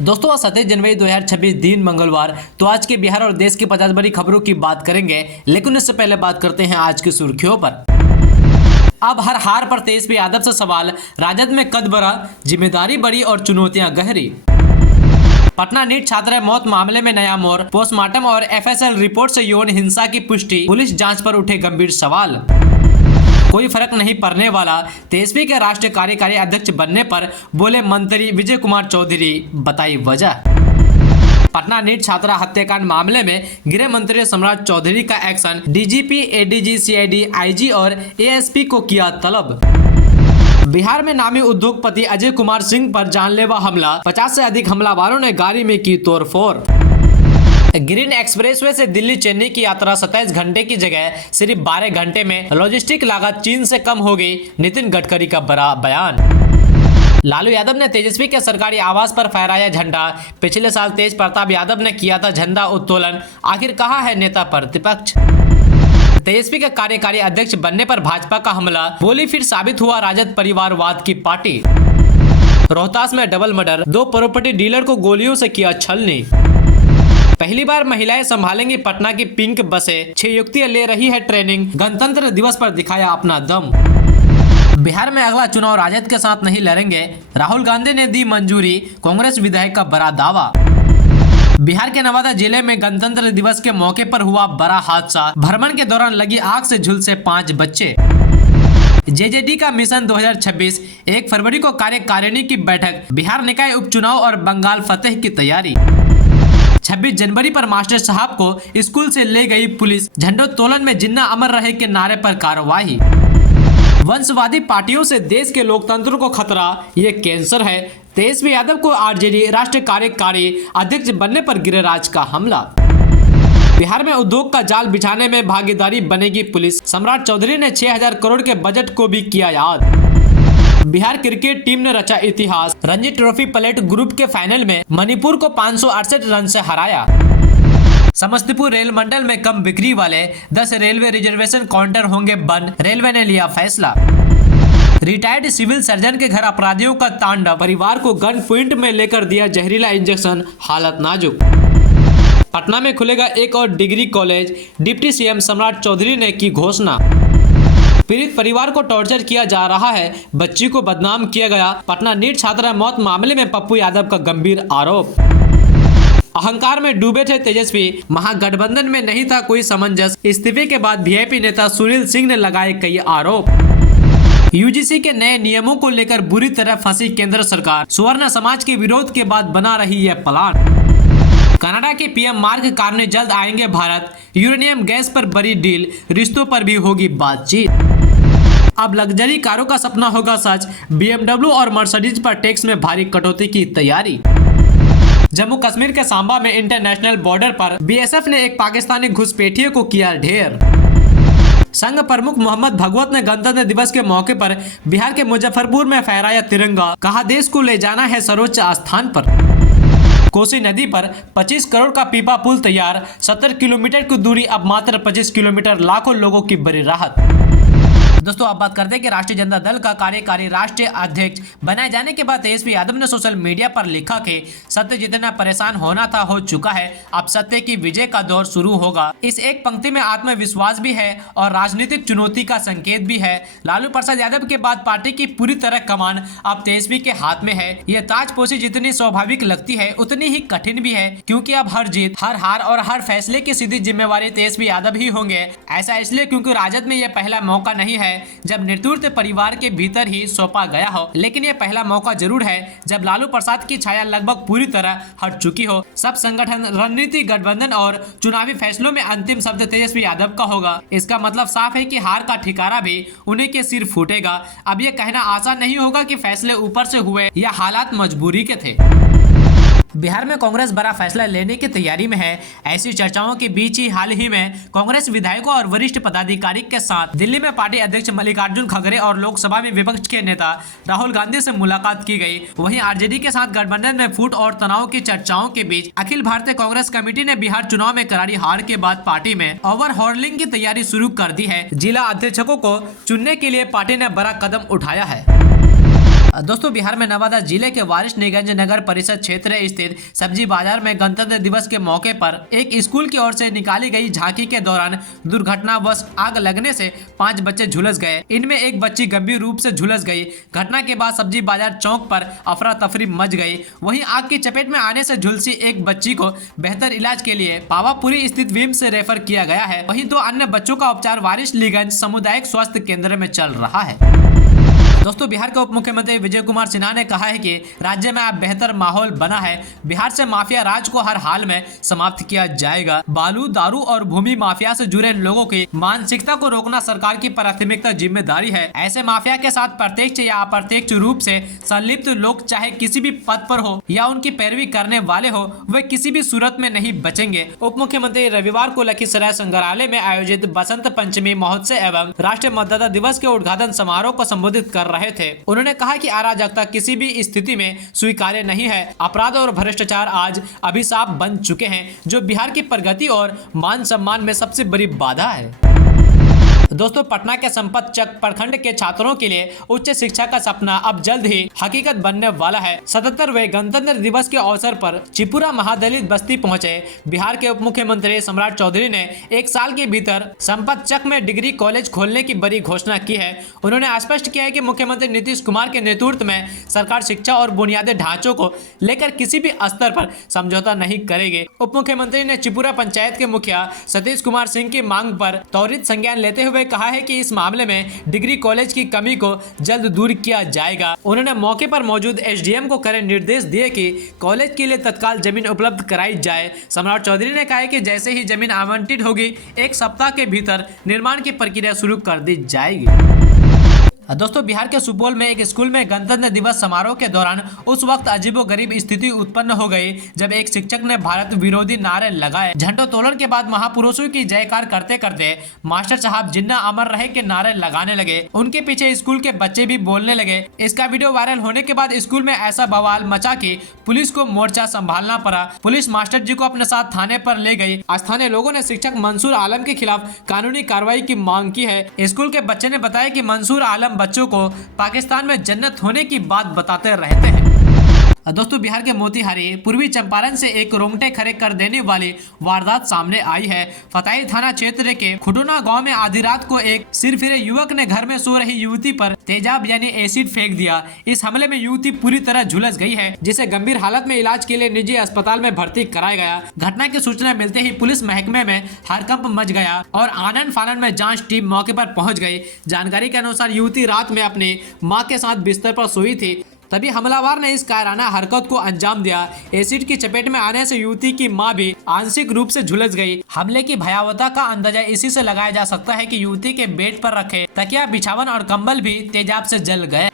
दोस्तों आज 27 जनवरी 2026 दिन मंगलवार। तो आज के बिहार और देश की 50 बड़ी खबरों की बात करेंगे, लेकिन इससे पहले बात करते हैं आज की सुर्खियों पर। अब हर हार पर तेजस्वी यादव से सवाल, राजद में कद बढ़ा, जिम्मेदारी बड़ी और चुनौतियां गहरी। पटना नीट छात्र मौत मामले में नया मोड़, पोस्टमार्टम और एफएसएल रिपोर्ट से यौन हिंसा की पुष्टि, पुलिस जांच पर उठे गंभीर सवाल। कोई फर्क नहीं पड़ने वाला, तेजस्वी के राष्ट्रीय कार्यकारी अध्यक्ष बनने पर बोले मंत्री विजय कुमार चौधरी, बताई वजह। पटना नीट छात्रा हत्याकांड मामले में गृह मंत्री सम्राट चौधरी का action, DGP, ADG, CID, IG और एएसपी को किया तलब। बिहार में नामी उद्योगपति अजय कुमार सिंह पर जानलेवा हमला, 50 से अधिक हमलावरों ने गाड़ी में की तोड़फोड़। ग्रीन एक्सप्रेसवे से दिल्ली चेन्नई की यात्रा 27 घंटे की जगह सिर्फ 12 घंटे में, लॉजिस्टिक लागत चीन से कम हो गई, नितिन गडकरी का बड़ा बयान। लालू यादव ने तेजस्वी के सरकारी आवास पर फहराया झंडा, पिछले साल तेज प्रताप यादव ने किया था झंडा उत्तोलन, आखिर कहाँ है नेता प्रतिपक्ष। तेजस्वी के कार्यकारी अध्यक्ष बनने पर भाजपा का हमला, बोली फिर साबित हुआ राजद परिवारवाद की पार्टी। रोहतास में डबल मर्डर, 2 प्रॉपर्टी डीलर को गोलियों से किया छलनी। पहली बार महिलाएं संभालेंगी पटना की पिंक बसें, 6 युवतियां ले रही है ट्रेनिंग, गणतंत्र दिवस पर दिखाया अपना दम। बिहार में अगला चुनाव राजद के साथ नहीं लड़ेंगे, राहुल गांधी ने दी मंजूरी, कांग्रेस विधायक का बड़ा दावा। बिहार के नवादा जिले में गणतंत्र दिवस के मौके पर हुआ बड़ा हादसा, भ्रमण के दौरान लगी आग से झुलसे 5 बच्चे। जेजेडी का मिशन 2026, 1 फरवरी को कार्यकारिणी की बैठक, बिहार निकाय उपचुनाव और बंगाल फतेह की तैयारी। 26 जनवरी पर मास्टर साहब को स्कूल से ले गई पुलिस, झंडोत्तोलन में जिन्ना अमर रहे के नारे पर कार्रवाई। वंशवादी पार्टियों से देश के लोकतंत्र को खतरा, ये कैंसर है, तेजस्वी यादव को आरजेडी राष्ट्रीय कार्यकारी अध्यक्ष बनने पर गिरिराज का हमला। बिहार में उद्योग का जाल बिछाने में भागीदारी बनेगी पुलिस, सम्राट चौधरी ने 6000 करोड़ के बजट को भी किया याद। बिहार क्रिकेट टीम ने रचा इतिहास, रणजी ट्रॉफी प्लेट ग्रुप के फाइनल में मणिपुर को 568 रन से हराया। समस्तीपुर रेल मंडल में कम बिक्री वाले 10 रेलवे रिजर्वेशन काउंटर होंगे बंद, रेलवे ने लिया फैसला। रिटायर्ड सिविल सर्जन के घर अपराधियों का तांडव, परिवार को गन पॉइंट में लेकर दिया जहरीला इंजेक्शन, हालत नाजुक। पटना में खुलेगा एक और डिग्री कॉलेज, डिप्टी सीएम सम्राट चौधरी ने की घोषणा। पीड़ित परिवार को टॉर्चर किया जा रहा है, बच्ची को बदनाम किया गया, पटना नीट छात्रा मौत मामले में पप्पू यादव का गंभीर आरोप। अहंकार में डूबे थे तेजस्वी, महागठबंधन में नहीं था कोई समंजस, इस्तीफे के बाद वीआईपी नेता सुनील सिंह ने लगाए कई आरोप। यूजीसी के नए नियमों को लेकर बुरी तरह फंसी केंद्र सरकार, सुवर्ण समाज के विरोध के बाद बना रही है प्लान। कनाडा के पीएम मार्क कार्ने जल्द आएंगे भारत, यूरेनियम गैस पर बड़ी डील, रिश्तों पर भी होगी बातचीत। अब लग्जरी कारों का सपना होगा सच, बीएमडब्ल्यू और मर्सिडीज पर टैक्स में भारी कटौती की तैयारी। जम्मू कश्मीर के सांबा में इंटरनेशनल बॉर्डर पर बीएसएफ ने एक पाकिस्तानी घुसपैठिए को किया ढेर। संघ प्रमुख मोहम्मद भगवत ने गणतंत्र दिवस के मौके पर बिहार के मुजफ्फरपुर में फहराया तिरंगा, कहा देश को ले जाना है सर्वोच्च स्थान पर। कोसी नदी पर 25 करोड़ का पीपा पुल तैयार, 70 किलोमीटर की दूरी अब मात्र 25 किलोमीटर, लाखों लोगों की बड़ी राहत। दोस्तों अब बात करते हैं कि राष्ट्रीय जनता दल का कार्यकारी राष्ट्रीय अध्यक्ष बनाए जाने के बाद तेजस्वी यादव ने सोशल मीडिया पर लिखा कि सत्य जितना परेशान होना था हो चुका है, अब सत्य की विजय का दौर शुरू होगा। इस एक पंक्ति में आत्मविश्वास भी है और राजनीतिक चुनौती का संकेत भी है। लालू प्रसाद यादव के बाद पार्टी की पूरी तरह कमान अब तेजस्वी के हाथ में है। ये ताजपोशी जितनी स्वाभाविक लगती है उतनी ही कठिन भी है, क्योंकि अब हर जीत, हर हार और हर फैसले की सीधी जिम्मेवारी तेजस्वी यादव ही होंगे। ऐसा इसलिए क्योंकि राजद में यह पहला मौका नहीं है जब नेतृत्व परिवार के भीतर ही सौंपा गया हो, लेकिन यह पहला मौका जरूर है जब लालू प्रसाद की छाया लगभग पूरी तरह हट चुकी हो। सब संगठन, रणनीति, गठबंधन और चुनावी फैसलों में अंतिम शब्द तेजस्वी यादव का होगा। इसका मतलब साफ है कि हार का ठिकाना भी उन्हीं के सिर फूटेगा। अब यह कहना आसान नहीं होगा कि फैसले ऊपर से हुए या हालात मजबूरी के थे। बिहार में कांग्रेस बड़ा फैसला लेने की तैयारी में है। ऐसी चर्चाओं के बीच ही हाल ही में कांग्रेस विधायकों और वरिष्ठ पदाधिकारी के साथ दिल्ली में पार्टी अध्यक्ष मल्लिकार्जुन खड़गे और लोकसभा में विपक्ष के नेता राहुल गांधी से मुलाकात की गई। वहीं आरजेडी के साथ गठबंधन में फूट और तनाव की चर्चाओं के बीच अखिल भारतीय कांग्रेस कमेटी ने बिहार चुनाव में करारी हार के बाद पार्टी में ओवरहॉलिंग की तैयारी शुरू कर दी है। जिला अध्यक्षों को चुनने के लिए पार्टी ने बड़ा कदम उठाया है। दोस्तों बिहार में नवादा जिले के वारिसलीगंज नगर परिषद क्षेत्र स्थित सब्जी बाजार में गणतंत्र दिवस के मौके पर एक स्कूल की ओर से निकाली गई झांकी के दौरान दुर्घटनावश आग लगने से 5 बच्चे झुलस गए। इनमें एक बच्ची गंभीर रूप से झुलस गई। घटना के बाद सब्जी बाजार चौक पर अफरा तफरी मच गई। वहीं आग की चपेट में आने से झुलसी एक बच्ची को बेहतर इलाज के लिए पावापुरी स्थित विम्स से रेफर किया गया है। वहीं 2 अन्य बच्चों का उपचार वारिसलीगंज सामुदायिक स्वास्थ्य केंद्र में चल रहा है। दोस्तों बिहार के उप मुख्यमंत्री विजय कुमार सिन्हा ने कहा है कि राज्य में अब बेहतर माहौल बना है। बिहार से माफिया राज को हर हाल में समाप्त किया जाएगा। बालू, दारू और भूमि माफिया से जुड़े लोगों की मानसिकता को रोकना सरकार की प्राथमिकता जिम्मेदारी है। ऐसे माफिया के साथ प्रत्यक्ष या अप्रत्यक्ष रूप से संलिप्त लोग चाहे किसी भी पद पर हो या उनकी पैरवी करने वाले हो, वे किसी भी सूरत में नहीं बचेंगे। उप मुख्यमंत्री रविवार को लखीसराय संग्रहालय में आयोजित बसंत पंचमी महोत्सव एवं राष्ट्रीय मतदाता दिवस के उद्घाटन समारोह को संबोधित कर रहे थे। उन्होंने कहा कि अराजकता किसी भी स्थिति में स्वीकार्य नहीं है। अपराध और भ्रष्टाचार आज अभिशाप बन चुके हैं, जो बिहार की प्रगति और मान सम्मान में सबसे बड़ी बाधा है। दोस्तों पटना के संपत चक प्रखंड के छात्रों के लिए उच्च शिक्षा का सपना अब जल्द ही हकीकत बनने वाला है। 77वें गणतंत्र दिवस के अवसर पर चिपुरा महादलित बस्ती पहुंचे बिहार के उप मुख्यमंत्री सम्राट चौधरी ने 1 साल के भीतर संपत चक में डिग्री कॉलेज खोलने की बड़ी घोषणा की है। उन्होंने स्पष्ट किया है कि मुख्यमंत्री नीतीश कुमार के नेतृत्व में सरकार शिक्षा और बुनियादी ढांचों को लेकर किसी भी स्तर पर समझौता नहीं करेगी। उप मुख्यमंत्री ने चिपुरा पंचायत के मुखिया सतीश कुमार सिंह की मांग पर त्वरित संज्ञान लेते हुए कहा है कि इस मामले में डिग्री कॉलेज की कमी को जल्द दूर किया जाएगा। उन्होंने मौके पर मौजूद एसडीएम को कड़े निर्देश दिए कि कॉलेज के लिए तत्काल जमीन उपलब्ध कराई जाए। सम्राट चौधरी ने कहा है कि जैसे ही जमीन आवंटित होगी 1 सप्ताह के भीतर निर्माण की प्रक्रिया शुरू कर दी जाएगी। दोस्तों बिहार के सुपौल में एक स्कूल में गणतंत्र दिवस समारोह के दौरान उस वक्त अजीबोगरीब स्थिति उत्पन्न हो गई जब एक शिक्षक ने भारत विरोधी नारे लगाए। झंडोत्तोलन के बाद महापुरुषों की जयकार करते करते मास्टर साहब जिन्ना अमर रहे के नारे लगाने लगे। उनके पीछे स्कूल के बच्चे भी बोलने लगे। इसका वीडियो वायरल होने के बाद स्कूल में ऐसा बवाल मचा कि पुलिस को मोर्चा संभालना पड़ा। पुलिस मास्टर जी को अपने साथ थाने पर ले गई। स्थानीय लोगों ने शिक्षक मंसूर आलम के खिलाफ कानूनी कार्रवाई की मांग की है। स्कूल के बच्चे ने बताया कि मंसूर आलम बच्चों को पाकिस्तान में जन्नत होने की बात बताते रहते हैं। दोस्तों बिहार के मोतिहारी पूर्वी चंपारण से एक रोंगटे खड़े कर देने वाली वारदात सामने आई है। फताही थाना क्षेत्र के खुटोना गांव में आधी रात को एक सिरफिरे युवक ने घर में सो रही युवती पर तेजाब यानी एसिड फेंक दिया। इस हमले में युवती पूरी तरह झुलस गई है, जिसे गंभीर हालत में इलाज के लिए निजी अस्पताल में भर्ती कराया गया। घटना की सूचना मिलते ही पुलिस महकमे में हड़कंप मच गया और आनन फानन में जांच टीम मौके पर पहुंच गई। जानकारी के अनुसार युवती रात में अपनी मां के साथ बिस्तर पर सोई थी, तभी हमलावर ने इस कायराना हरकत को अंजाम दिया। एसिड की चपेट में आने से युवती की मां भी आंशिक रूप से झुलस गई। हमले की भयावहता का अंदाजा इसी से लगाया जा सकता है कि युवती के बेड पर रखे तकिया, बिछावन और कंबल भी तेजाब से जल गए।